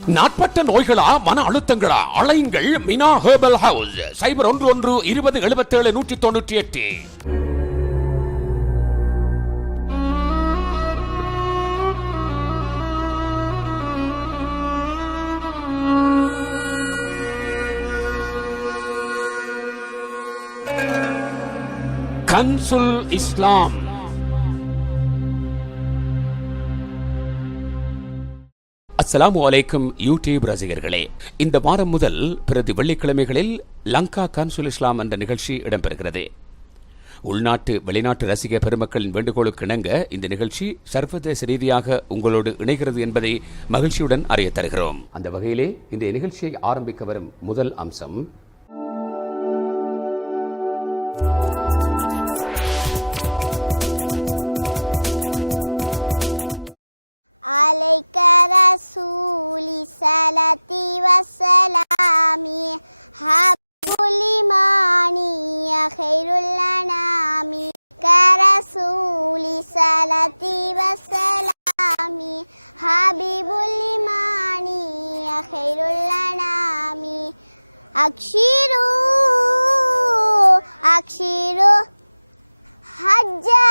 நாட்பட்ட நோய்களா, மன அழுத்தங்களா? அழையுங்கள் Mina Herbal house. 0112070198. Consul இஸ்லாம். அஸ்ஸலாமு அலைக்கும் யூடியூப் ரசிகர்களே, இந்த வாரம் முதல் பிரதி வெள்ளிக்கிழமைகளில் லங்கா கன்சுல் இஸ்லாம் என்ற நிகழ்ச்சி இடம்பெறுகிறது. உள்நாட்டு வெளிநாட்டு ரசிக பெருமக்களின் வேண்டுகோளுக்கு இணங்க இந்த நிகழ்ச்சி சர்வதேச ரீதியாக உங்களோடு இணைகிறது என்பதை மகிழ்ச்சியுடன் அறிய தருகிறோம். அந்த வகையிலே இந்த நிகழ்ச்சியை ஆரம்பிக்க வரும் முதல் அம்சம் عليك رسولي صلاتي وسلامي حب الإيمان يا خير الأنام كرسولي صلاتي وسلامي حبيب الإيمان يا خير الأنام أكشروا حجة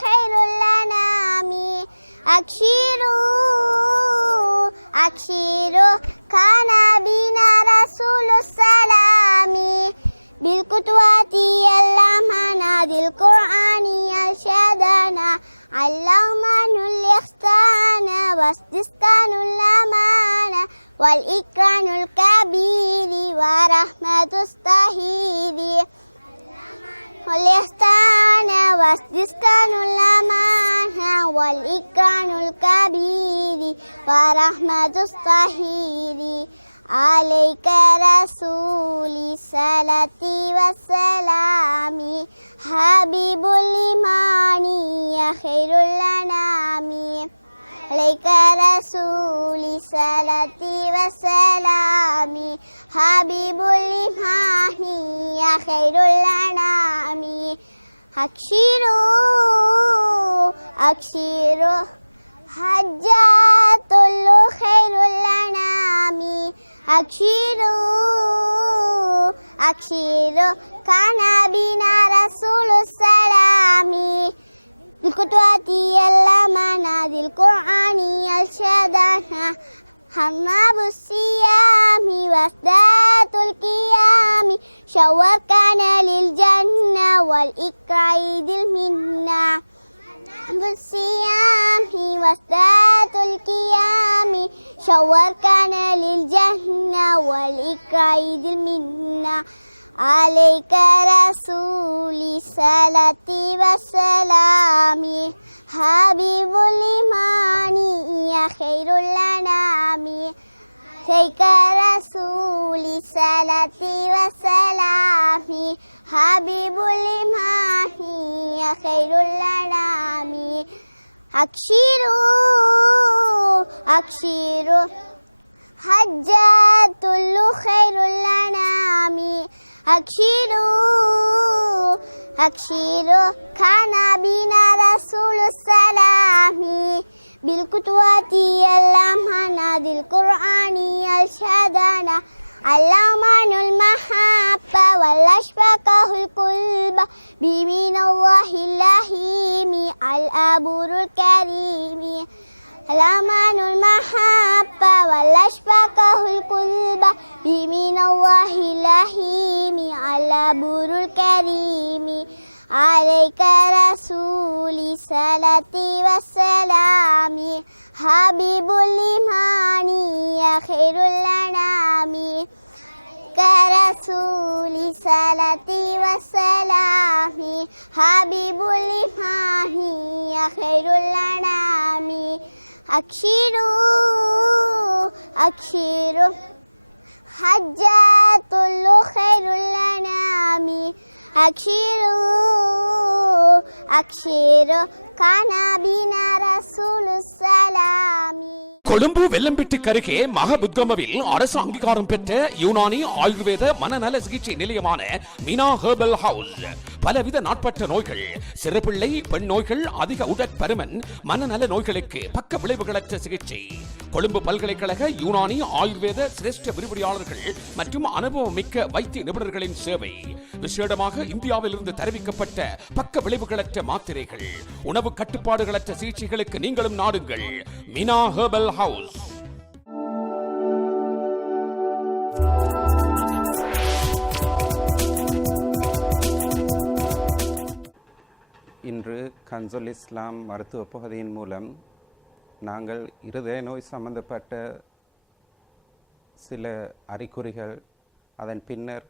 خير الأنام أكشروا كان بنا رسول السلام بالقدوة علمنا بالقرآن يرشدنا علمنا الإحسان واستسقان الأمانة والإكرام الكبير ورحمة الصهيد والإحسان واستسقان الأمانة والإكرام الكبير ورحمة الصهيد عليك رسولي صلاتي وسلامي حبيب الإيمان يا خير الأنام عليك رسولي صلاتي وسلامي حبيب الإيمان يا خير الأنام أكشروا حجة خير الأنام أكشروا كان بنا رسول السلام بالقدوة علمنا بالقرآن يرشدنا حمام الصيام وسدات القيام شوار كان للجنة والإكرام المنة بالصيام وسدات القيام شوار كان للجنة والإكرام المنة عليك رسولي صلاتي وسلامي حبيب الإيمان يا خير الأنام عليك رسولي صلاتي وسلامي حبيب الإيمان يا خير الأنام أكشروا حجة خير الأنام أكشروا كان بنا رسول السلام بالقدوة علمنا بالقرآن يرشدنا علمنا المحبة والأشفاقه القلب بمن الله اللهيم الأبور الكريم علمنا المحبة والأشفاقه القلب بمن الله اللهيم الأبور الكريم عليك رسولي صلاتي وسلامي حبيب الإيمان يا خير الأنام كرسولي صلاتي وسلامي حبيب الإيمان يا خير الأنام أكشروا حجة خير الأنام أكشروا كان بنا رسول السلام கொழும்பு வெள்ளம்பிட்டிக்கு அருகே மகபுத்கமவில் அரசு அங்கீகாரம் பெற்ற யுனானி ஆயுர்வேத மனநல சிகிச்சை நிலையமான மினா ஹெர்பல் ஹவுஸ் பலவித நாட்பற்ற நோய்கள், சிறுபிள்ளை பெண் நோய்கள், அதிக உடற்பருமன், மனநல நோய்களுக்கு பக்க விளைவுகளற்ற சிகிச்சை. கொழும்பு பல்கலைக்கழக யூனானி ஆயுர்வேத சிரேஷ்ட விரிவுரையாளர்கள் மற்றும் அனுபவம் மிக்க வைத்திய நிபுணர்களின் சேவை. விசேடமாக இந்தியாவிலிருந்து தெரிவிக்கப்பட்ட பக்க விளைவுகளற்ற மாத்திரைகள், உணவு கட்டுப்பாடுகளற்ற சிகிச்சைகளுக்கு நீங்களும் நாடுங்கள் மினா ஹெர்பல் ஹவுஸ். இன்று கன்சுல் இஸ்லாம் மருத்துவ பகுதியின் மூலம் நாங்கள் இருதய நோய் சம்பந்தப்பட்ட சில அறிகுறிகள், அதன் பின்னர்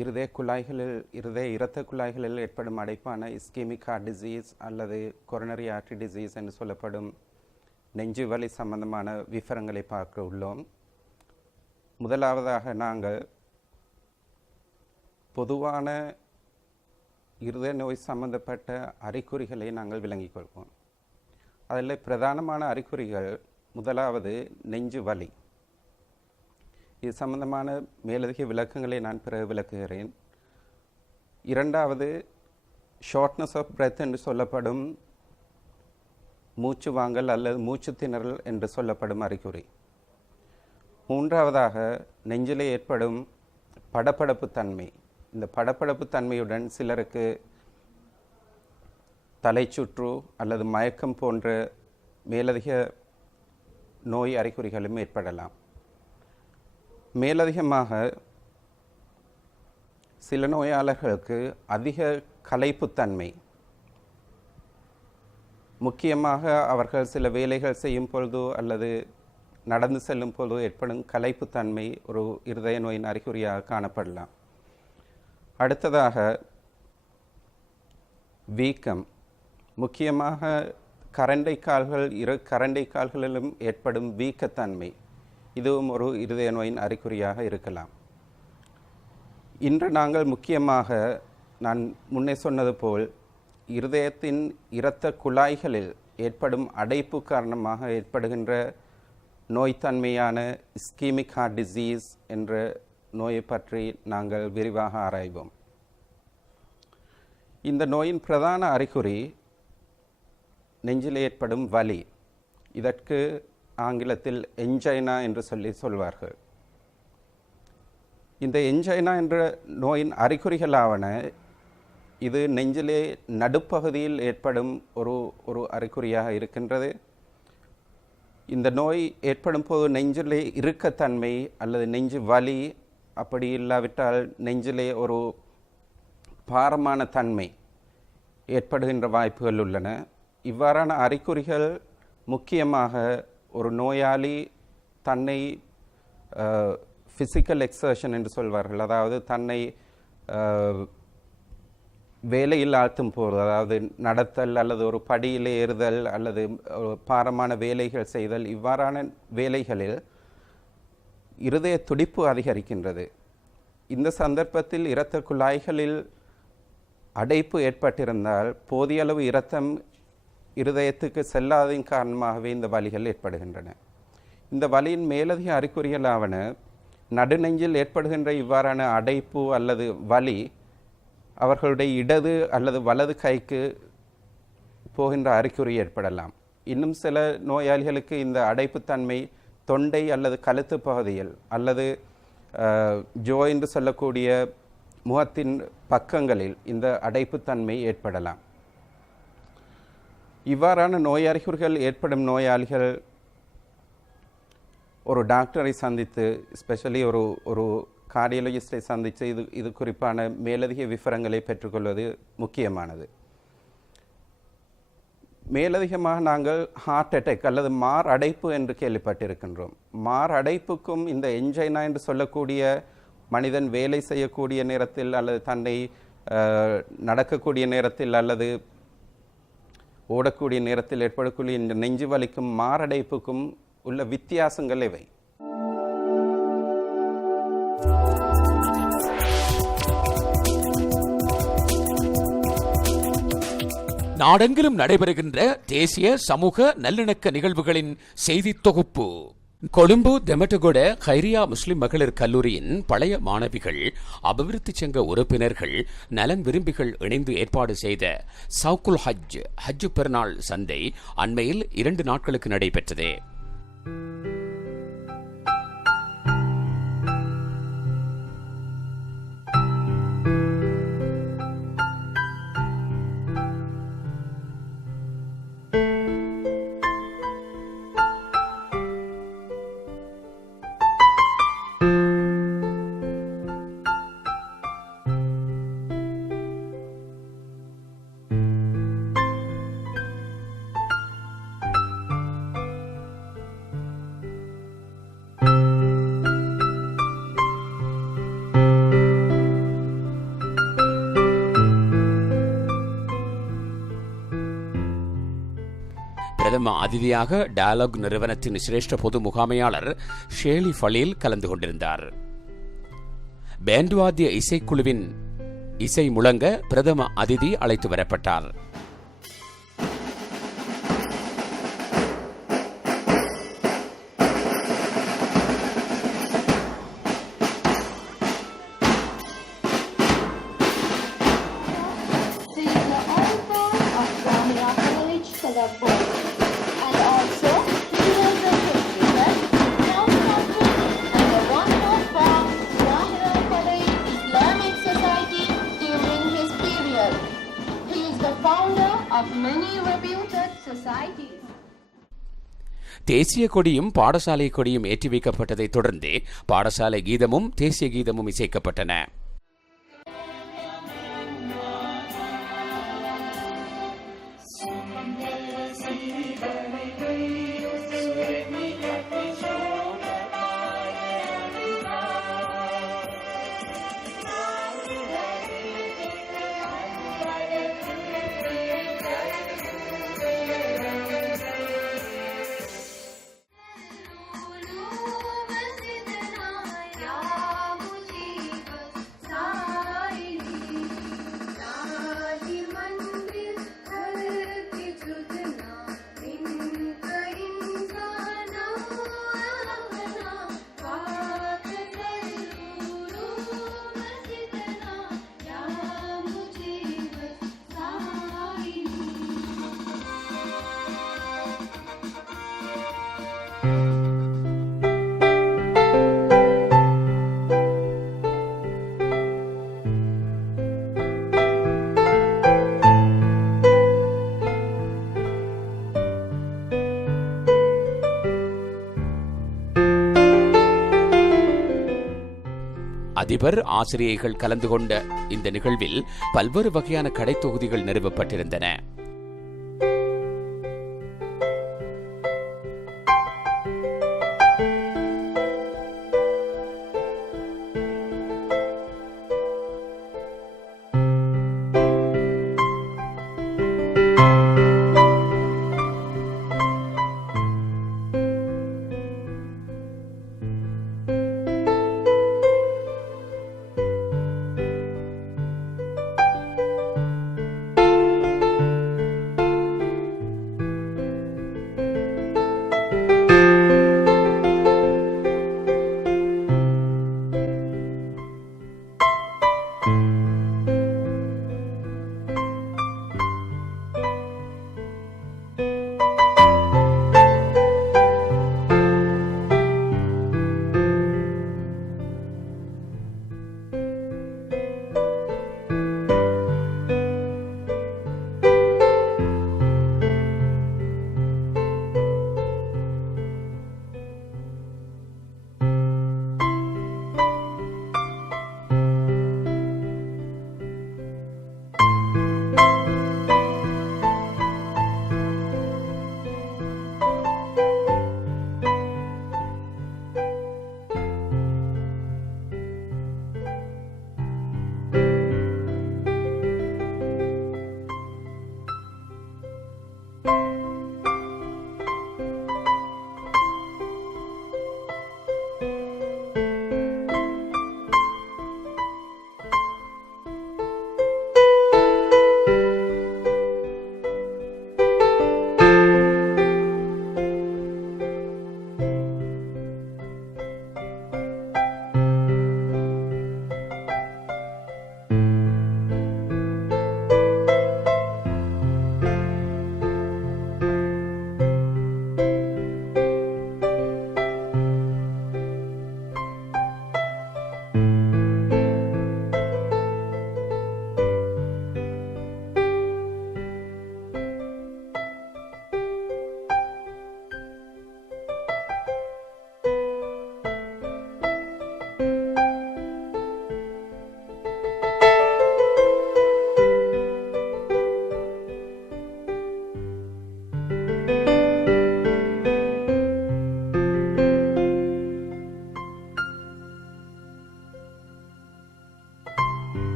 இருதய இரத்த குழாய்களில் ஏற்படும் அடைப்பான இஸ்கெமிக் ஹார்ட் டிசீஸ் அல்லது கொரோனரி ஆர்டரி டிசீஸ் என்று சொல்லப்படும் நெஞ்சு வலி சம்பந்தமான விவரங்களை பார்க்க உள்ளோம். முதலாவதாக நாங்கள் பொதுவான இருதய நோய் சம்பந்தப்பட்ட அறிகுறிகளை நாங்கள் விளங்கிக் கொள்வோம். அதில் பிரதானமான அறிகுறிகள், முதலாவது நெஞ்சு வலி. இது சம்பந்தமான மேலதிக விளக்கங்களை நான் பிறகு விளக்குகிறேன். இரண்டாவது ஷார்ட்னஸ் ஆஃப் பிரெத் என்று சொல்லப்படும் மூச்சு வாங்கல் அல்லது மூச்சு திணறல் என்று சொல்லப்படும் அறிகுறி. மூன்றாவதாக நெஞ்சிலே ஏற்படும் படபடப்பு தன்மை. இந்த படபடப்பு தன்மையுடன் சிலருக்கு தலைச்சுற்று அல்லது மயக்கம் போன்ற மேலதிக நோய் அறிகுறிகளும் ஏற்படலாம். மேலதிகமாக சில நோயாளர்களுக்கு அதிக களைப்புத்தன்மை, முக்கியமாக அவர்கள் சில வேலைகள் செய்யும் பொழுதோ அல்லது நடந்து செல்லும் பொழுதோ ஏற்படும் களைப்புத்தன்மை ஒரு இருதய நோயின் அறிகுறியாக காணப்படலாம். அடுத்ததாக வீக்கம், முக்கியமாக கரண்டை கால்கள், கரண்டை கால்களிலும் ஏற்படும் வீக்கத்தன்மை, இதுவும் ஒரு இருதய நோயின் அறிகுறியாக இருக்கலாம். இன்று நாங்கள் முக்கியமாக நான் முன்னே சொன்னது போல் இருதயத்தின் இரத்த குழாய்களில் ஏற்படும் அடைப்பு காரணமாக ஏற்படுகின்ற நோய்த்தன்மையான இஸ்கெமிக் ஹார்ட் டிசீஸ் என்ற நோயை பற்றி நாங்கள் விரிவாக ஆராய்வோம். இந்த நோயின் பிரதான அறிகுறி நெஞ்சில் ஏற்படும் வலி. இதற்கு ஆங்கிலத்தில் என்ஜைனா என்று சொல்வார்கள். இந்த என்ஜைனா என்ற நோயின் அறிகுறிகளாவன, இது நெஞ்சிலே நடுப்பகுதியில் ஏற்படும் ஒரு அறிகுறியாக இருக்கின்றது. இந்த நோய் ஏற்படும் போது நெஞ்சிலே இறுக்கத்தன்மை அல்லது நெஞ்சு வலி, அப்படி இல்லாவிட்டால் நெஞ்சிலே ஒரு பாரமான தன்மை ஏற்படுகின்ற வாய்ப்புகள் உள்ளன. இவ்வாறான அறிகுறிகள் முக்கியமாக ஒரு நோயாளி தன்னை ஃபிசிக்கல் எக்ஸர்ஷன் என்று சொல்வார்கள், அதாவது தன்னை வேலையில் ஆழ்த்தும் போது, அதாவது நடத்தல் அல்லது ஒரு படியில் ஏறுதல் அல்லது பாரமான வேலைகள் செய்தல், இவ்வாறான வேலைகளில் இருதய துடிப்பு அதிகரிக்கின்றது. இந்த சந்தர்ப்பத்தில் இரத்த குழாய்களில் அடைப்பு ஏற்பட்டிருந்தால் போதிய அளவு இரத்தம் இருதயத்துக்கு செல்லாததின் காரணமாகவே இந்த வலிகள் ஏற்படுகின்றன. இந்த வலியின் மேலதிக அறிகுறிகளாவன, நடுநெஞ்சில் ஏற்படுகின்ற இவ்வாறான அடைப்பு அல்லது வலி அவர்களுடைய இடது அல்லது வலது கைக்கு போகின்ற அறிகுறி ஏற்படலாம். இன்னும் சில நோயாளிகளுக்கு இந்த அடைப்புத்தன்மை தொண்டை அல்லது கழுத்து பகுதியில் அல்லது ஜோ என்று சொல்லக்கூடிய முகத்தின் பக்கங்களில் இந்த அடைப்புத்தன்மை ஏற்படலாம். இவ்வாறான நோய் அறிகுறிகள் ஏற்படும் நோயாளிகள் ஒரு டாக்டரை சந்தித்து, ஸ்பெஷலி ஒரு கார்டியாலஜிஸ்டை சந்தித்து இது குறிப்பான மேலதிக விவரங்களை பெற்றுக்கொள்வது முக்கியமானது. மேலதிகமாக நாங்கள் ஹார்ட் அட்டாக் அல்லது மார் அடைப்பு என்று கேள்விப்பட்டிருக்கின்றோம். மார் அடைப்புக்கும் இந்த என்ஜைனா என்று சொல்லக்கூடிய மனிதன் வேலை செய்யக்கூடிய நேரத்தில் அல்லது தன்னை நடக்கக்கூடிய நேரத்தில் அல்லது ஓடக்கூடிய நேரத்தில் ஏற்படக்கூடிய இந்த நெஞ்சு வலிக்கும் மாரடைப்புக்கும் உள்ள வித்தியாசங்கள் இவை. நாடெங்கிலும் நடைபெறுகின்ற தேசிய சமூக நல்லிணக்க நிகழ்வுகளின் செய்தி தொகுப்பு. கொழும்பு தெமட்டகொட கைரியா முஸ்லிம் மகளிர் கல்லூரியின் பழைய மாணவிகள், அபிவிருத்தி சங்க உறுப்பினர்கள், நலன் விரும்பிகள் இணைந்து ஏற்பாடு செய்த சவுக்குல் ஹஜ் பெருநாள் சந்தை அண்மையில் 2 நாட்களுக்கு நடைபெற்றது. பிரதம அதிதியாக டயலாக் நிறுவனத்தின் சிரேஷ்ட பொது முகாமையாளர் ஷேலி ஃபலீல் கலந்து கொண்டிருந்தார். பேண்ட்வாத்திய இசைக்குழுவின் இசை முழங்க பிரதம அதிதி அழைத்து வரப்பட்டார். And also, he was the head town captain and the one-half from Zahira College Islamic Society during his period. He is the founder of many reputed societies. தேசிய கொடியும் பாடசாலை கொடியும் ஏற்றி வைக்கப்பட்டதைத் தொடர்ந்து பாடசாலை கீதமும் தேசிய கீதமும் இசைக்கப்பட்டன. அதிபர், ஆசிரியர்கள் கலந்து கொண்ட இந்த நிகழ்வில் பல்வேறு வகையான கடை தொகுதிகள் நிறுவப்பட்டிருந்தன.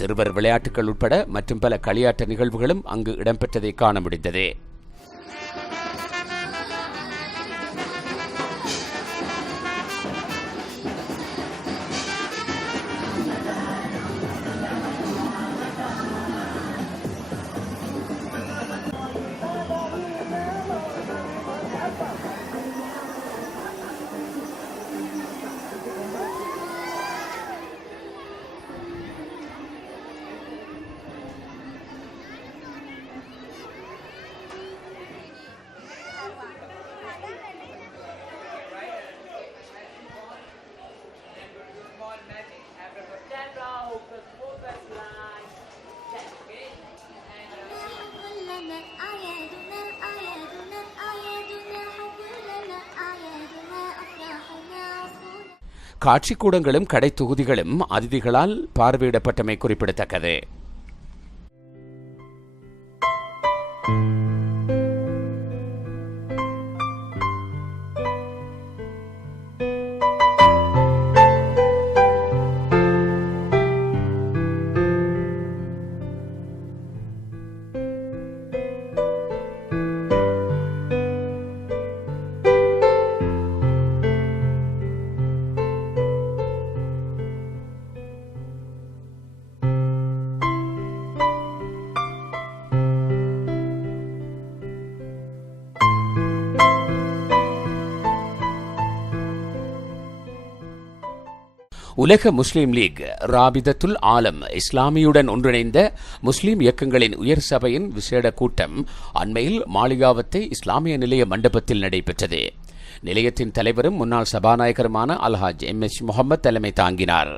சிறுவர் விளையாட்டுகள் உட்பட மற்றும் பல களியாட்ட நிகழ்வுகளும் அங்கு இடம்பெற்றதை காண முடிந்தது. காட்சிக்கூடங்களும் கடை தொகுதிகளும் அதிதிகளால் பார்வையிடப்பட்டமை குறிப்பிடத்தக்கது. உலக முஸ்லீம் லீக் ராபிதத்துல் ஆலம் இஸ்லாமியுடன் ஒன்றிணைந்த முஸ்லீம் இயக்கங்களின் உயர் சபையின் விசேட கூட்டம் அண்மையில் மாளிகாவத்தை இஸ்லாமிய நிலைய மண்டபத்தில் நடைபெற்றது. நிலையத்தின் தலைவரும் முன்னாள் சபாநாயகருமான அல்ஹாஜ் MS முகமது தலைமை தாங்கினார்.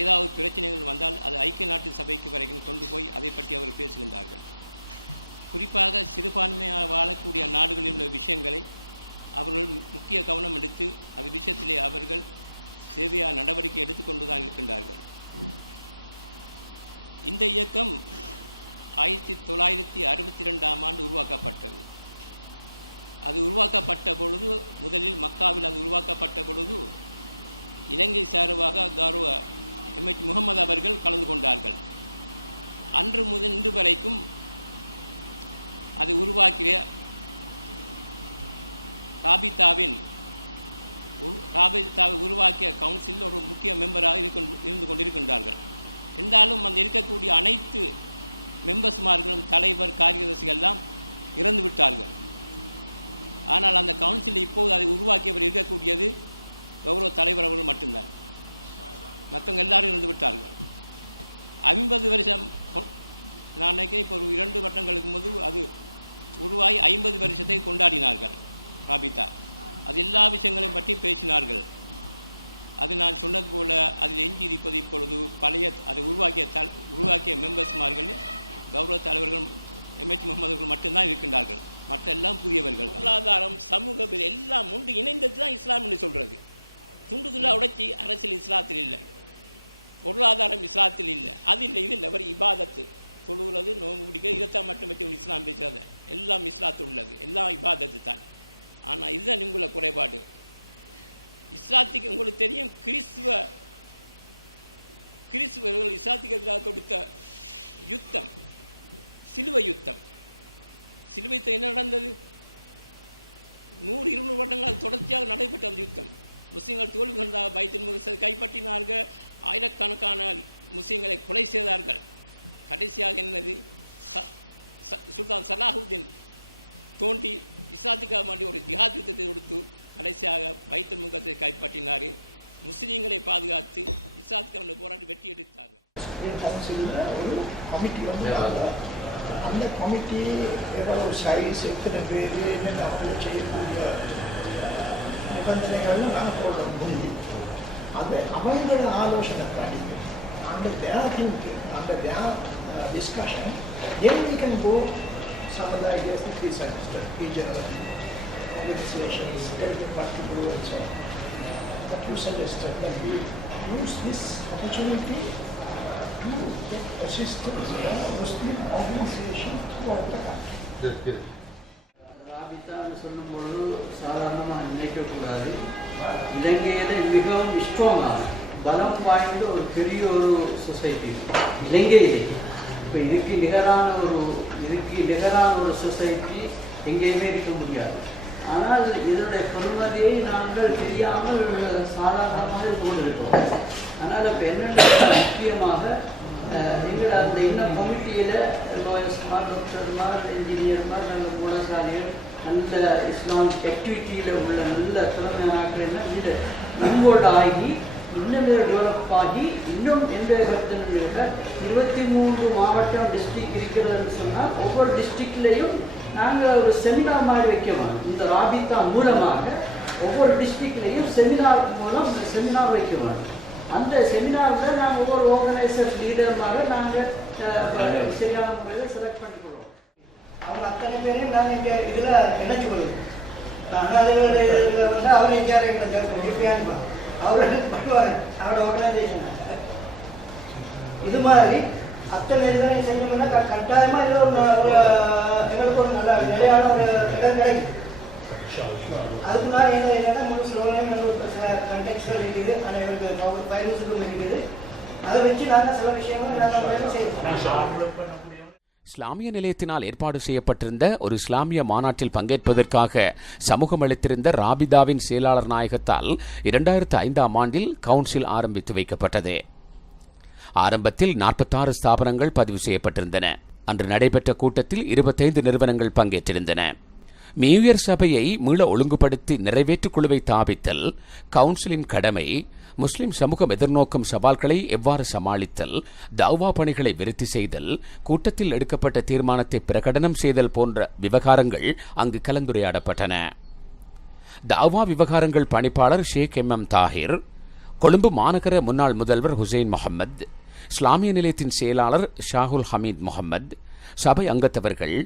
ஏதாவது பிரச்சனைகள் வந்தால் அது ஐக்கிய நாட்டு சபைக்கு வரைக்கும் கொண்டு போய் அதை பற்றி அவர் பேசுகின்றார்கள். குறிப்பாக சிறுபான்மையாக வாழக்கூடிய நாடுகளில் உள்ள விஷயங்களை அவர்கள் முக்கிய கவனம் எடுத்து அது விஷயத்திலே அவர்கள் தேவையான நடவடிக்கை எடுத்துக்கொண்டுதான் இருக்கின்றார்கள். இந்த இயக்கம் 1962ஆம் ஆண்டு உருவாக்கப்பட்டது. அது உருவாக்கப்பட்ட பொழுது முதலில் மக்காவில் அது உருவாக்கப்பட்ட பொழுது இலங்கை சார்பாக கௌரவ MS முகமது அவர்கள் கலந்து கொண்டார்கள். அன்று முதல் இன்று வரைக்கும் அது உருவாக்கிய ராபிதாவை உருவாக்கிய கவுன்சிலில் ஒரு முக்கிய மெம்பராக இருந்து கொண்டிருக்கின்றார்கள். என்றாலும் அந்த இருக்கக்கூடிய அனைத்து மெம்பர்ஸ்மார்களும் தலைவர் காரியதர்சிகள் எல்லாம் இறந்து விட்டார்கள். ஆனால் அந்த கவுன்சிலில் இப்போது அதை உருவாக்கியவர் இருக்கக்கூடியது கௌரவ தலைவர் அவர்கள் மட்டும்தான். மற்றவங்க எல்லாரும் இறந்து விட்டார்கள். 50 வருஷம் நான் நினைக்கிறேன் இப்போ ஒரு 2 வருடங்களுக்கு போது அது உருவாகி 50 வருஷத்தை கொண்டாடினார்கள் ராபிதா. அது எல்லா விஷயங்களையும் பற்றி பேசினார்கள். அது நான் சொன்னது போல் அதில் எஞ்சி இருப்பது இப்பொழுது பழைய அதை உருவாக்கிய மெம்பர்ஸ்மார்கள் கௌரவ தலைவர்கள் MS முகமது அவர்கள் மட்டும்தான் இருக்கின்றார்கள். மற்ற எல்லாம் புதியவர்கள். பொருளாதாரம் சமூக எல்லாம் ஒன்று இணைந்தது தான் இஸ்லாம் என்று சொல்கிறது. துண்டு துண்டா உடைச்சி அரசியல் இஸ்லாத்தில் இல்லை, பொருளாதாரம் இஸ்லாத்தில் இல்லை, அது இல்லை இது இல்லை. அவர் இபாதத்து தொழுகிறது நோம்பு பிடிக்க இதைத்தான் மட்டும் பற்றி இஸ்லாம் பேசுகிறது. எல்லாம் இஸ்லாத்தில் உள்ளது, எல்லாம் இபாதத்து தான். ஆனால் இதுதான் உங்களை குறைபாடு. இஸ்லாத்துக்கு உங்களுக்கு தெரியும், கிறிஸ்துவர்கள் இஸ்லாத்துக்கு எதிராக தொடுத்த யுத்தம் சிலுவை யுத்தம். சிலுவை யுத்தம் என்ன நடந்தது? 100-200 வருடங்கள் தொடர்ச்சியாக நடைபெற்ற அந்த யுத்தம். முஸ்லீம்கள் தோல்வி கொண்டாக பைத்துல் முகஸை கைப்பற்றினார்கள். ஆயிரக்கணக்கான முஸ்லீம்களை கொலை செய்தார்கள். கடைசியாக என்னது, சுல்தான் சலாஹுதீன் தோண்டி இஸ்லாத்துக்காக வேண்டி ஒரு ஜிஹாத் யுத்தத்தை கொடுத்து கடைசியாக பைத்துல் முகஸை கைப்பற்றினார். முஸ்லீம்களை பாதுகாத்து இஸ்லாத்துக்கு அவனை போராட்டி வெற்றி எடுத்தார்கள். அந்த கமிட்டி எவ்வளவு சைஸ், எத்தனை பேர், என்னென்ன அவர்கள் செய்யக்கூடிய நிபந்தனைகள்னு நாங்கள் போடுறோம் முந்தி. அது அவங்களோட ஆலோசனை படி அந்த their discussion, then we can go some of the ideas that we suggested, regional organizations, everything what to do and so on. What you suggested that we use this opportunity to get assistance from Muslim organizations throughout the country. ராபிதான்னு சொல்லும்பொழுது சாதாரணமாக நினைக்கக்கூடாது. இலங்கையில் மிகவும் ஸ்ட்ராங்கான பலம் வாய்ந்த ஒரு பெரிய ஒரு சொசைட்டி இலங்கையிலே. இப்போ இதுக்கு நிகரான ஒரு சொசைட்டி எங்கேயுமே இருக்க முடியாது. ஆனால் இதனுடைய பெருமதியை நாங்கள் தெரியாமல் சாதாரணமாக இருந்து கொண்டிருக்கிறோம். ஆனால் இப்போ என்னென்ன முக்கியமாக எங்கள் அந்த இன்னும் கமிட்டியில் லாயர்ஸ்மார், டாக்டர்மார், என்ஜினியர்மார், நல்ல மூலசாலிகள், நல்ல இஸ்லாமிக் ஆக்டிவிட்டியில் உள்ள நல்ல திறமையானாக்கள் எல்லாம் இதில் இன்வால்வ் ஆகி இன்னும் டெவலப் ஆகி இன்னும் எந்த கருத்து 23 மாவட்டம் டிஸ்ட்ரிக்ட் இருக்கிறதுன்னு சொன்னால் ஒவ்வொரு டிஸ்ட்ரிக்ட்லேயும் நாங்கள் ஒரு செமினார் மாதிரி வைக்க வேணும். இந்த ராபித்தா மூலமாக ஒவ்வொரு டிஸ்ட்ரிக்ட்லேயும் செமினார் வைக்க வேணும். அந்த செமினாரில் நாங்கள் ஒவ்வொரு ஆர்கனைசர் லீடர்மாக நாங்கள் சரியான முறையில் செலக்ட் பண்ணிக்கொள்வோம். அவங்க அத்தனை பேரையும் நாங்கள் இங்கே இதில் இணைச்சு கொள்ளுவோம். அனாதைகள் வந்து அவர் எங்கேயாரு எங்களுக்கு அவர்கள் பண்ணுவாங்க அவரோட ஆர்கனைசேஷன். இது மாதிரி அத்தனை இதனை செய்யணும்னா கட்டாயமாக இதில் ஒரு எங்களுக்கு ஒரு நல்ல நிலையான ஒரு இடம் கிடைக்கும். அதுக்கு முன்னாடி என்னன்னா முழு ஸ்லோகனையும் கண்டெக்ஸ்கள் இருக்குது, ஆனால் எங்களுக்கு ஃபைல்ஸுக்கும் இருக்குது. அதை வச்சு நாங்கள் சில விஷயங்கள் நாங்கள் செய்யணும். இஸ்லாமிய நிலையத்தினால் ஏற்பாடு செய்யப்பட்டிருந்த ஒரு இஸ்லாமிய மாநாட்டில் பங்கேற்பதற்காக சமூகம் அளித்திருந்த ராபிதாவின் செயலாளர் நாயகத்தால் 2005ஆம் ஆண்டில் கவுன்சில் ஆரம்பித்து வைக்கப்பட்டது. ஆரம்பத்தில் 46 ஸ்தாபனங்கள் பதிவு செய்யப்பட்டிருந்தன. அன்று நடைபெற்ற கூட்டத்தில் 25 நிறுவனங்கள் பங்கேற்றிருந்தன. மேயர் சபையை மீள ஒழுங்குபடுத்தி நிறைவேற்றுக் குழுவை தாபித்தல் கவுன்சிலின் கடமை, முஸ்லிம் சமூகம் எதிர்நோக்கும் சவால்களை எவ்வாறு சமாளித்தல், தாவா பணிகளை விருத்தி செய்தல், கூட்டத்தில் எடுக்கப்பட்ட தீர்மானத்தை பிரகடனம் செய்தல் போன்ற விவகாரங்கள் அங்கு கலந்துரையாடப்பட்டன. தாவா விவகாரங்கள் பணிப்பாளர் ஷேக் MM தாஹிர், கொழும்பு மாநகர முன்னாள் முதல்வர் ஹுசைன் முகமது, இஸ்லாமிய நிலையத்தின் செயலாளர் ஷாகுல் ஹமீத் முகமது, சபை அங்கத்தவர்கள்,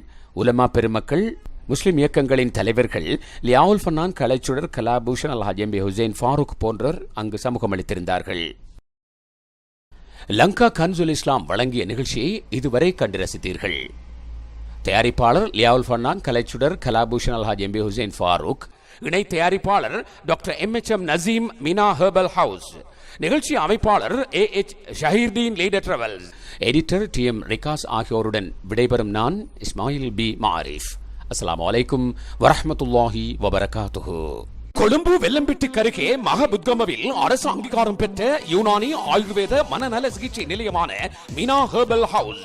உலமா பெருமக்கள், முஸ்லிம் இயக்கங்களின் தலைவர்கள், லியாவுல் ஃபன்னான் கலைச்சுடர் கலாபூஷன் அல்ஹாஜ் எம்பி ஹுசைன் ஃபாரூக் போன்றோர் அங்கு சமூகம் அளித்திருந்தார்கள். லங்கா கன்சுல் இஸ்லாம் வழங்கிய நிகழ்ச்சியை இதுவரை கண்டு ரசித்தீர்கள். தயாரிப்பாளர் லியாவுல் ஃபன்னான் கலைச்சுடர் கலாபூஷன் அல்ஹாஜ் எம்பி ஹுசைன் ஃபாரூக், இணை தயாரிப்பாளர் doctor MHM Naseem, Mina Herbal House, நிகழ்ச்சி அமைப்பாளர் AH Shaheerdeen Leader Travels, editor TM Rikas ஆகியோருடன் விடைபெறும் நான் இஸ்மாயில் B மாரிஃப். அஸ்ஸலாமு அலைக்கும் வரஹ்மத்துல்லாஹி வபரகாத்துஹு. கொழும்பு வெள்ளம்பிட்டி கருகே மகபுத்கமவில் அரசு அங்கீகாரம் பெற்ற யூனானி ஆயுர்வேத மனநல சிகிச்சை நிலையமான மினா ஹெர்பல் ஹவுஸ்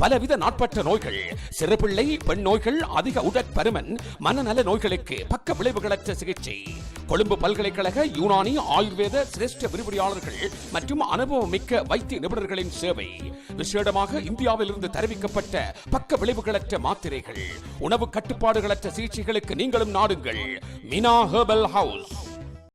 பலவித நாட்பட்ட நோய்கள், சிறுபிள்ளை, பெண் நோய்கள், அதிக உடற்பருமன், மனநல நோய்களுக்கு பக்க விளைவுகளற்ற சிகிச்சை. கொழும்பு பல்கலைக்கழக யூனானி ஆயுர்வேத சிரேஷ்ட விரிவுரையாளர்கள் மற்றும் அனுபவம் மிக்க வைத்திய நிபுணர்களின் சேவை. விசேடமாக இந்தியாவிலிருந்து தெரிவிக்கப்பட்ட பக்க விளைவுகளற்ற மாத்திரைகள், உணவு கட்டுப்பாடுகளற்ற சிகிச்சைகளுக்கு நீங்களும் நாடுங்கள் மினா ஹெர்பல் ஹவுஸ்.